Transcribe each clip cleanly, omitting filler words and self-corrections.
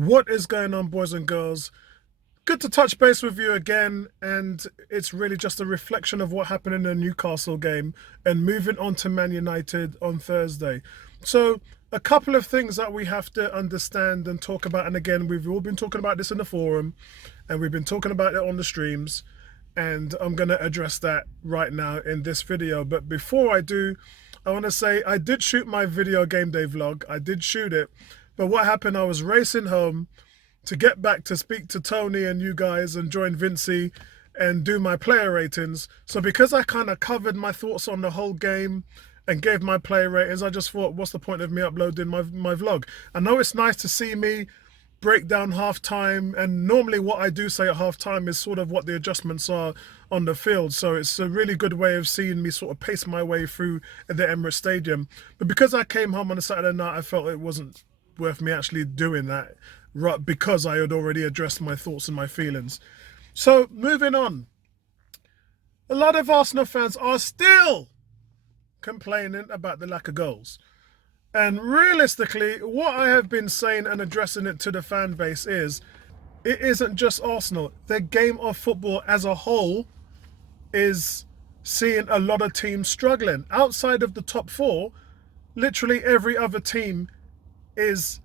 What is going on, boys and girls? Good to touch base with you again, and it's really just a reflection of what happened in the Newcastle game and moving on to Man United on Thursday. So, a couple of things that we have to understand and talk about, and again, we've all been talking about this in the forum and we've been talking about it on the streams, and I'm going to address that right now in this video. But before I do, I want to say I did shoot my video game day vlog. I did shoot it, but what happened, I was racing home to get back to speak to Tony and you guys and join Vinci and do my player ratings. So because I kind of covered my thoughts on the whole game and gave my player ratings, I just thought, what's the point of me uploading my vlog? I know it's nice to see me break down halftime, and normally what I do say at halftime is sort of what the adjustments are on the field. So it's a really good way of seeing me sort of pace my way through at the Emirates Stadium. But because I came home on a Saturday night, I felt it wasn't worth me actually doing that, right, because I had already addressed my thoughts and my feelings. So moving on, a lot of Arsenal fans are still complaining about the lack of goals. And realistically, what I have been saying and addressing it to the fan base is, it isn't just Arsenal. The game of football as a whole is seeing a lot of teams struggling. Outside of the top four, literally every other team is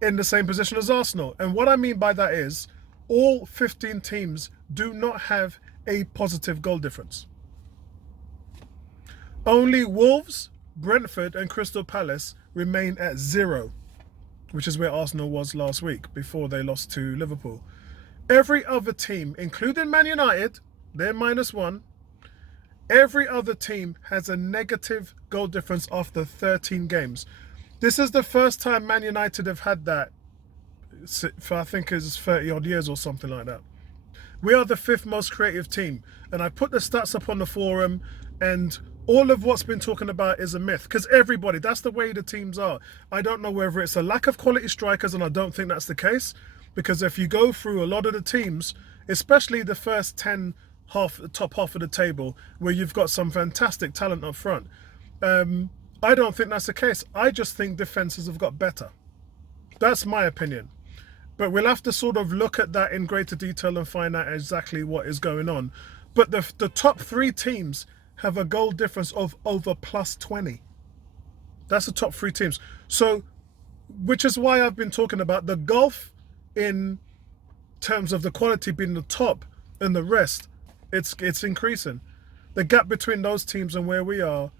in the same position as Arsenal. And what I mean by that is, all 15 teams do not have a positive goal difference. Only Wolves, Brentford and Crystal Palace remain at 0, which is where Arsenal was last week before they lost to Liverpool. Every other team, including Man United, they're -1. Every other team has a negative goal difference after 13 games. This is the first time Man United have had that for, I think, is 30 odd years or something like that. We are the 5th most creative team, and I put the stats up on the forum, and all of what's been talking about is a myth, because everybody, that's the way the teams are. I don't know whether it's a lack of quality strikers, and I don't think that's the case, because if you go through a lot of the teams, especially the first 10 top half of the table, where you've got some fantastic talent up front, I don't think that's the case. I just think defenses have got better. That's my opinion. But we'll have to sort of look at that in greater detail and find out exactly what is going on. But the top 3 teams have a goal difference of over +20. That's the top 3 teams. So, which is why I've been talking about the gulf in terms of the quality being the top and the rest. It's increasing. The gap between those teams and where we are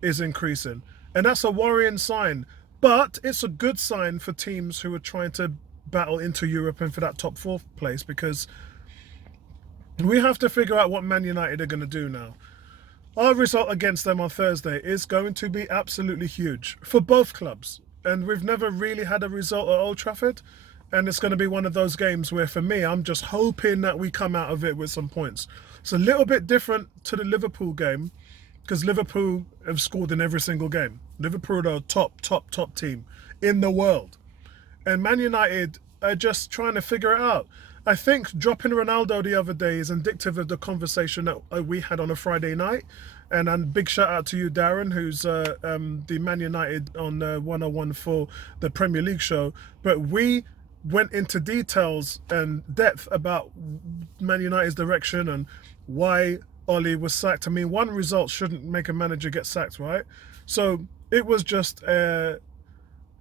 is increasing. And that's a worrying sign. But it's a good sign for teams who are trying to battle into Europe and for that top 4 place, because we have to figure out what Man United are going to do now. Our result against them on Thursday is going to be absolutely huge for both clubs. And we've never really had a result at Old Trafford. And it's going to be one of those games where, for me, I'm just hoping that we come out of it with some points. It's a little bit different to the Liverpool game, because Liverpool have scored in every single game. Liverpool are a top team in the world. And Man United are just trying to figure it out. I think dropping Ronaldo the other day is indicative of the conversation that we had on a Friday night. And big shout out to you, Darren, who's the Man United on 101 for the Premier League show. But we went into details and depth about Man United's direction and why Oli was sacked. I mean, one result shouldn't make a manager get sacked, right? So it was just an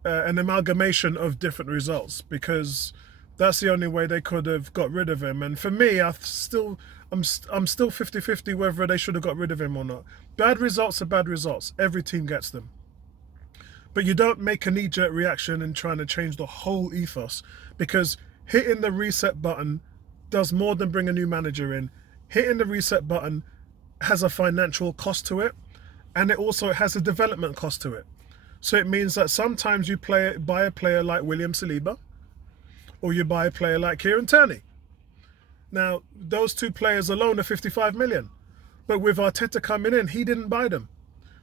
amalgamation of different results, because that's the only way they could have got rid of him. And for me, I'm still 50-50 whether they should have got rid of him or not. Bad results are bad results. Every team gets them. But you don't make a knee-jerk reaction and trying to change the whole ethos, because hitting the reset button does more than bring a new manager in. Hitting the reset button has a financial cost to it, and it also has a development cost to it. So it means that sometimes you buy a player like William Saliba, or you buy a player like Kieran Tierney. Now, those 2 players alone are 55 million. But with Arteta coming in, he didn't buy them.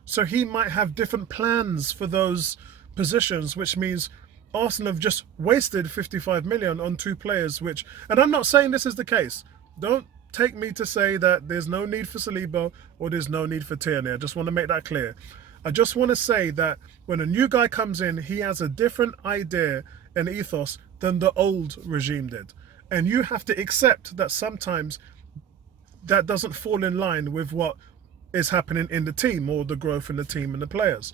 So he might have different plans for those positions, which means Arsenal have just wasted 55 million on 2 players, and I'm not saying this is the case. Don't take me to say that there's no need for Saliba or there's no need for Tierney. I just want to make that clear. I just want to say that when a new guy comes in, he has a different idea and ethos than the old regime did. And you have to accept that sometimes that doesn't fall in line with what is happening in the team or the growth in the team and the players.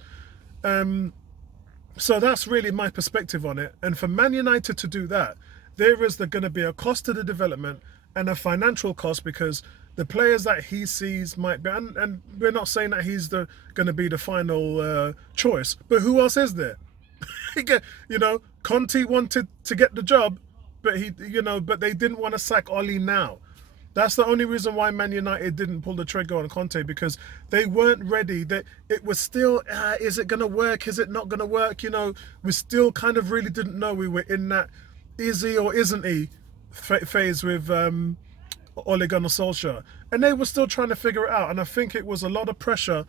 So that's really my perspective on it. And for Man United to do that, there is going to be a cost to the development and a financial cost, because the players that he sees might be, and we're not saying that he's going to be the final choice, but who else is there? Conte wanted to get the job, but but they didn't want to sack Oli now. That's the only reason why Man United didn't pull the trigger on Conte, because they weren't ready. That it was still, is it going to work? Is it not going to work? We still kind of really didn't know. We were in that is he or isn't he phase with Ole Gunnar Solskjaer, and they were still trying to figure it out. And I think it was a lot of pressure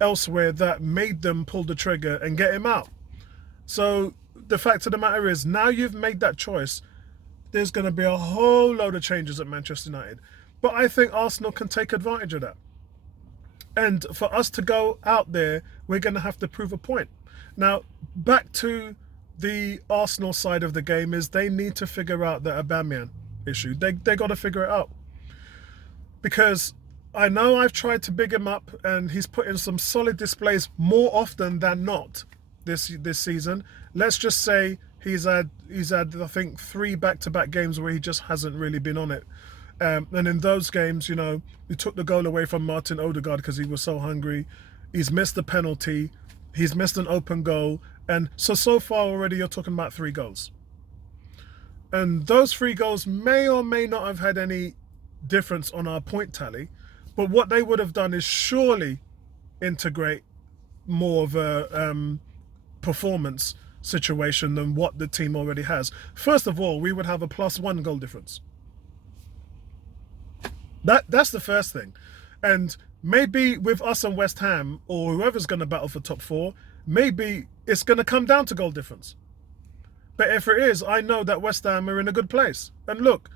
elsewhere that made them pull the trigger and get him out. So the fact of the matter is, now you've made that choice, there's going to be a whole load of changes at Manchester United. But I think Arsenal can take advantage of that. And for us to go out there, we're going to have to prove a point. Now, back to the Arsenal side of the game, is they need to figure out the Aubameyang issue. They got to figure it out. Because I know I've tried to big him up, and he's put in some solid displays more often than not this season. Let's just say he's had I think 3 back-to-back games where he just hasn't really been on it. And in those games, we took the goal away from Martin Odegaard because he was so hungry. He's missed a penalty. He's missed an open goal. And so far already you're talking about 3 goals. And those 3 goals may or may not have had any difference on our point tally. But what they would have done is surely integrate more of a performance situation than what the team already has. First of all, we would have a +1 goal difference. That's the first thing. And maybe with us and West Ham, or whoever's going to battle for top 4, maybe it's going to come down to goal difference. But if it is, I know that West Ham are in a good place. And look,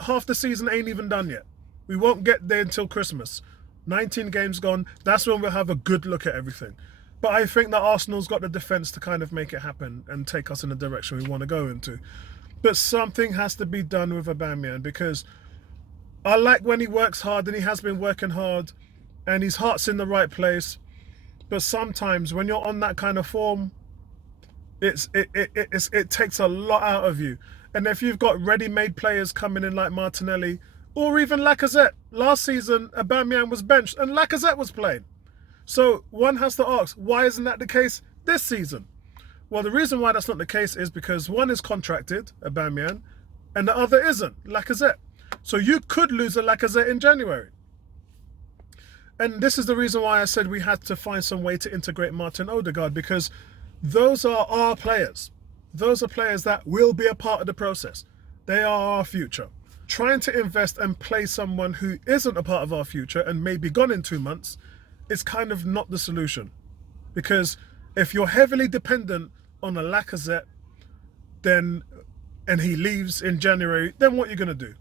half the season ain't even done yet. We won't get there until Christmas. 19 games gone. That's when we'll have a good look at everything. But I think that Arsenal's got the defence to kind of make it happen and take us in the direction we want to go into. But something has to be done with Aubameyang, because I like when he works hard, and he has been working hard, and his heart's in the right place. But sometimes when you're on that kind of form, it takes a lot out of you. And if you've got ready-made players coming in like Martinelli or even Lacazette, last season Aubameyang was benched and Lacazette was playing. So one has to ask, why isn't that the case this season? Well, the reason why that's not the case is because one is contracted, Aubameyang, and the other isn't, Lacazette. So you could lose a Lacazette in January. And this is the reason why I said we had to find some way to integrate Martin Odegaard, because those are our players. Those are players that will be a part of the process. They are our future. Trying to invest and play someone who isn't a part of our future and may be gone in 2 months is kind of not the solution. Because if you're heavily dependent on a Lacazette, and he leaves in January, then what are you going to do?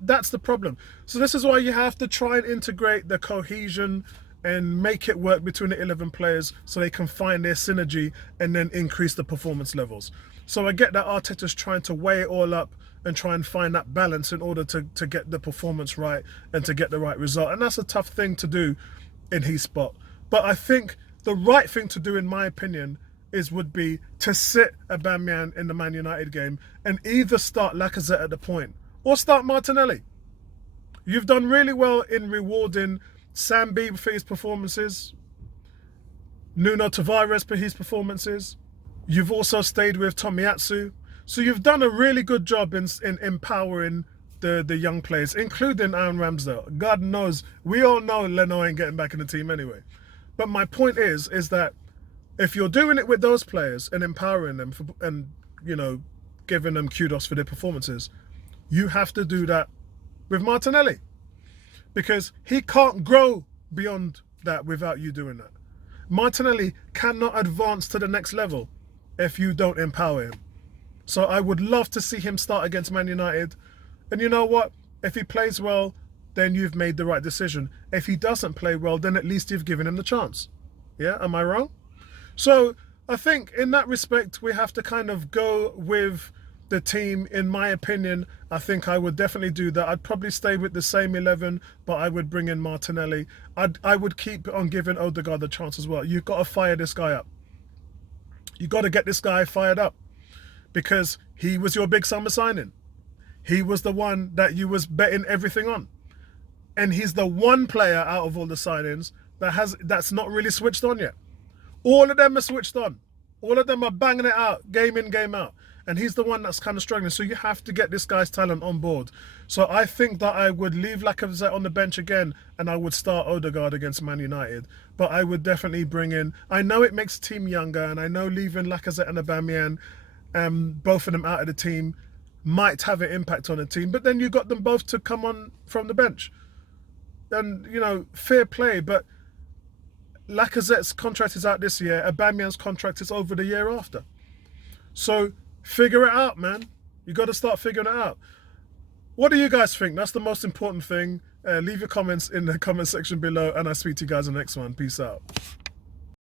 That's the problem. So this is why you have to try and integrate the cohesion and make it work between the 11 players so they can find their synergy and then increase the performance levels. So I get that Arteta's trying to weigh it all up and try and find that balance in order to get the performance right and to get the right result. And that's a tough thing to do in his spot. But I think the right thing to do, in my opinion, would be to sit Aubameyang in the Man United game and either start Lacazette at the point or start Martinelli. You've done really well in rewarding Sam B for his performances, Nuno Tavares for his performances. You've also stayed with Tomiyasu. So you've done a really good job in empowering the young players, including Aaron Ramsdale. God knows, we all know Leno ain't getting back in the team anyway. But my point is that if you're doing it with those players and empowering them and giving them kudos for their performances, you have to do that with Martinelli, because he can't grow beyond that without you doing that. Martinelli cannot advance to the next level if you don't empower him. So I would love to see him start against Man United. And you know what? If he plays well, then you've made the right decision. If he doesn't play well, then at least you've given him the chance. Yeah, am I wrong? So I think in that respect, we have to kind of go with the team. In my opinion, I think I would definitely do that. I'd probably stay with the same 11, but I would bring in Martinelli. I would keep on giving Odegaard the chance as well. You've got to fire this guy up. You got to get this guy fired up because he was your big summer signing. He was the one that you was betting everything on. And he's the one player out of all the signings that's not really switched on yet. All of them are switched on. All of them are banging it out, game in, game out. And he's the one that's kind of struggling. So you have to get this guy's talent on board. So I think that I would leave Lacazette on the bench again and I would start Odegaard against Man United. But I would definitely bring in... I know it makes the team younger and I know leaving Lacazette and Aubameyang, both of them out of the team, might have an impact on the team. But then you got them both to come on from the bench. And, you know, fair play, but Lacazette's contract is out this year. Aubameyang's contract is over the year after. So figure it out, man. You got to start figuring it out. What do you guys think? That's the most important thing. Leave your comments in the comment section below, and I'll speak to you guys in the next one. Peace out.